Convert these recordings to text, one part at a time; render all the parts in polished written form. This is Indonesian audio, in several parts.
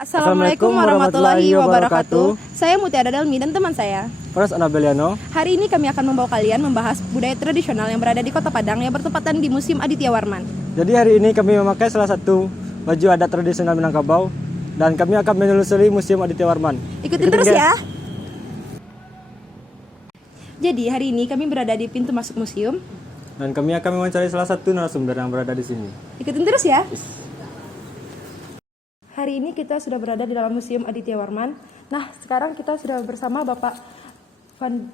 Assalamualaikum warahmatullahi wabarakatuh. Saya Mutiara Dalmi dan teman saya Pras Anabeliano. Hari ini kami akan membawa kalian membahas budaya tradisional yang berada di Kota Padang yang bertepatan di musim Aditya Warman. Jadi hari ini kami memakai salah satu baju adat tradisional Minangkabau dan kami akan menelusuri Museum Aditya Warman. Ikutin terus ya. Jadi hari ini kami berada di pintu masuk museum Dan kami akan mewawancari salah satu narasumber yang berada di sini. Ikutin terus ya. Hari ini kita sudah berada di dalam Museum Aditya Warman. Nah, sekarang kita sudah bersama Bapak Van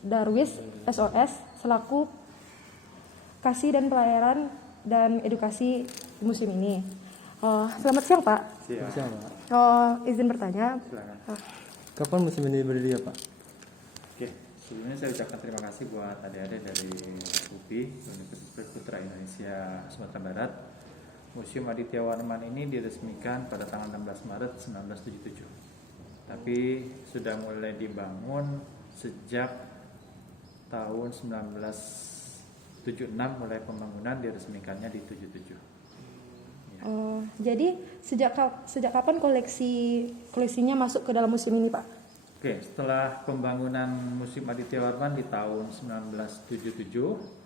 Darwis SOS selaku Kasih dan Pelayaran dan Edukasi di museum ini. Selamat siang, Pak. Siang, Pak. Izin bertanya. Kapan museum ini berdiri ya, Pak? Oke, sebelumnya saya ucapkan terima kasih buat adik-adik dari UPI, Universitas Putra Indonesia Sumatera Barat. Museum Aditya Warman ini diresmikan pada tanggal 16 Maret 1977. Tapi sudah mulai dibangun sejak tahun 1976, mulai pembangunan, diresmikannya di 77. Ya. Jadi sejak kapan koleksinya masuk ke dalam museum ini, Pak? Oke, setelah pembangunan Museum Aditya Warman di tahun 1977,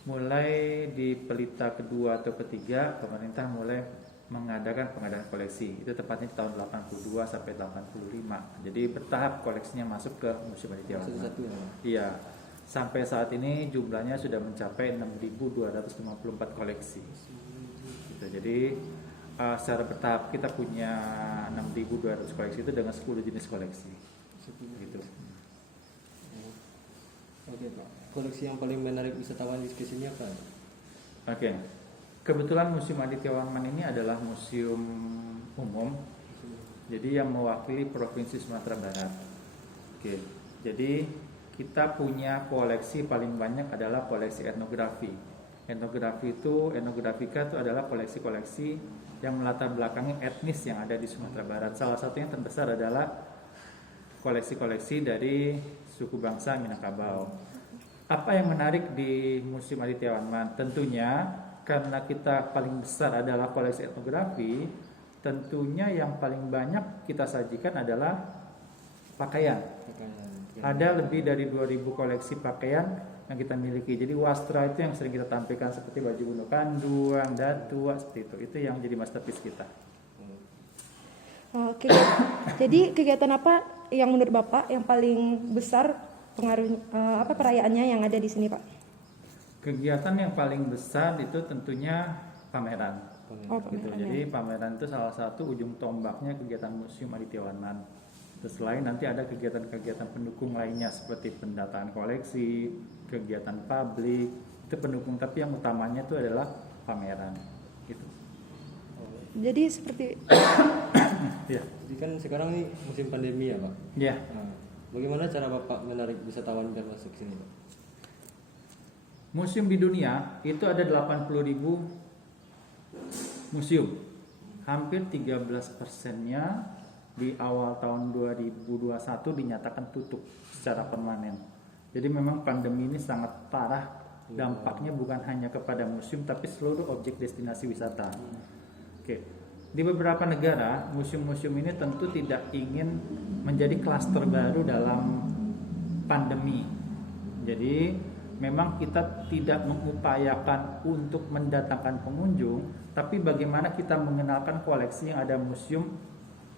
mulai di pelita kedua atau ketiga, pemerintah mulai mengadakan pengadaan koleksi. Itu tepatnya di tahun 82 sampai 85. Jadi bertahap koleksinya masuk ke Museum Aditya Warman. Iya. Sampai saat ini jumlahnya sudah mencapai 6.254 koleksi. Gitu. Jadi secara bertahap kita punya 6.200 koleksi itu dengan 10 jenis koleksi. Gitu. Oke, Pak. Koleksi yang paling menarik wisatawan di sini apa? Oke. Kebetulan Museum Aditya Warman ini adalah museum umum. Jadi yang mewakili Provinsi Sumatera Barat. Oke. Jadi kita punya koleksi paling banyak adalah koleksi etnografi. Etnografika itu adalah koleksi-koleksi yang melatar belakangi etnis yang ada di Sumatera Barat. Salah satu yang terbesar adalah koleksi-koleksi dari suku bangsa Minangkabau. Apa yang menarik di Museum Aditya Warman? Tentunya karena kita paling besar adalah koleksi etnografi, tentunya yang paling banyak kita sajikan adalah pakaian. Ada lebih dari 2.000 koleksi pakaian yang kita miliki. Jadi wastra itu yang sering kita tampilkan seperti baju gunung kanduang, datua, seperti itu. Itu yang jadi masterpiece kita. Oke. Jadi kegiatan apa yang menurut Bapak yang paling besar pengaruh perayaannya yang ada di sini, Pak? Kegiatan yang paling besar itu tentunya pameran. Gitu. Pameran, Jadi pameran itu salah satu ujung tombaknya kegiatan Museum Aditya Warman. Terus selain nanti ada kegiatan-kegiatan pendukung lainnya seperti pendataan koleksi, kegiatan publik, itu pendukung, tapi yang utamanya itu adalah pameran. Gitu. Jadi seperti Ya. Jadi kan sekarang nih musim pandemi ya, Pak? Ya. Nah, bagaimana cara Bapak menarik wisatawan biar masuk sini, Pak? Museum di dunia itu ada 80.000 museum. Hampir 13%-nya di awal tahun 2021 dinyatakan tutup secara permanen. Jadi memang pandemi ini sangat parah. Dampaknya bukan hanya kepada museum tapi seluruh objek destinasi wisata. Oke. Di beberapa negara, museum-museum ini tentu tidak ingin menjadi klaster baru dalam pandemi. Jadi memang kita tidak mengupayakan untuk mendatangkan pengunjung, tapi bagaimana kita mengenalkan koleksi yang ada museum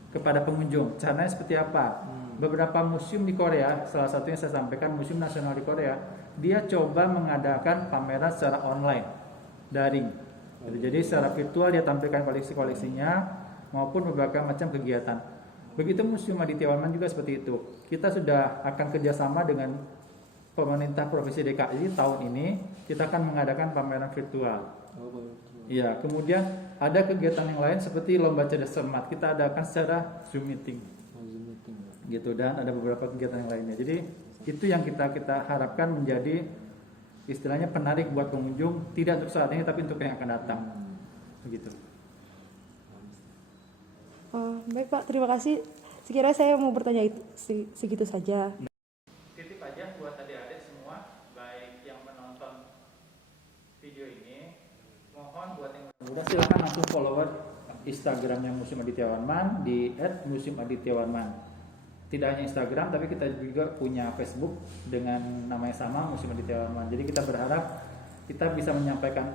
kepada pengunjung. Caranya seperti apa? Beberapa museum di Korea, salah satu yang saya sampaikan, Museum Nasional di Korea, dia coba mengadakan pameran secara online, daring. Jadi secara virtual dia tampilkan koleksi-koleksinya maupun beberapa macam kegiatan. Begitu Museum Aditya Warman juga seperti itu. Kita sudah akan kerjasama dengan pemerintah Provinsi DKI tahun ini, kita akan mengadakan pameran virtual. Iya, kemudian ada kegiatan yang lain seperti lomba cerdas cermat kita adakan secara Zoom meeting. Gitu, dan ada beberapa kegiatan yang lainnya. Jadi itu yang kita harapkan menjadi istilahnya penarik buat pengunjung, tidak untuk saat ini tapi untuk yang akan datang. Begitu. Baik, Pak, terima kasih. Sekiranya saya mau bertanya segitu saja. Titip aja buat adik-adik semua, baik yang menonton video ini, mohon buat yang muda silakan langsung follower Instagramnya Museum Aditya Warman di @museum_adityawarman. Tidak hanya Instagram, tapi kita juga punya Facebook dengan nama yang sama, Museum Aditya Warman. Jadi kita berharap kita bisa menyampaikan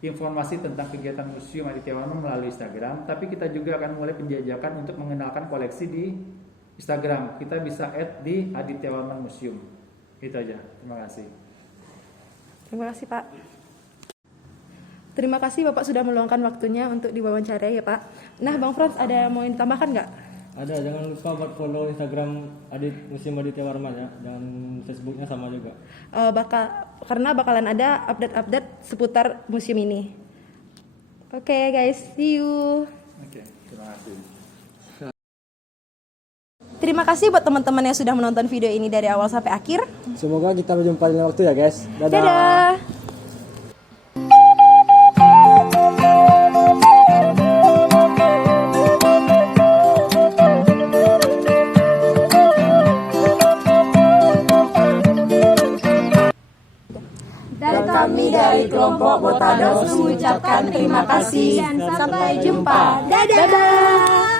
informasi tentang kegiatan Museum Aditya Warman melalui Instagram, tapi kita juga akan mulai penjajakan untuk mengenalkan koleksi di Instagram. Kita bisa add di Aditya Warman Museum. Itu aja. Terima kasih. Terima kasih Pak. Terima kasih Bapak sudah meluangkan waktunya untuk diwawancara ya Pak. Nah Bang Frans ada mau yang ditambahkan nggak? Ada, jangan lupa buat follow Instagram Museum Aditya Warman ya, dan Facebooknya sama juga. Karena bakalan ada update-update seputar museum ini. Oke guys, see you. Oke, terima kasih. Terima kasih buat teman-teman yang sudah menonton video ini dari awal sampai akhir. Semoga kita berjumpa di lain waktu ya guys. Dadah. Dadah. Dan kami dari kelompok Botados mengucapkan terima kasih dan sampai jumpa. Dadah.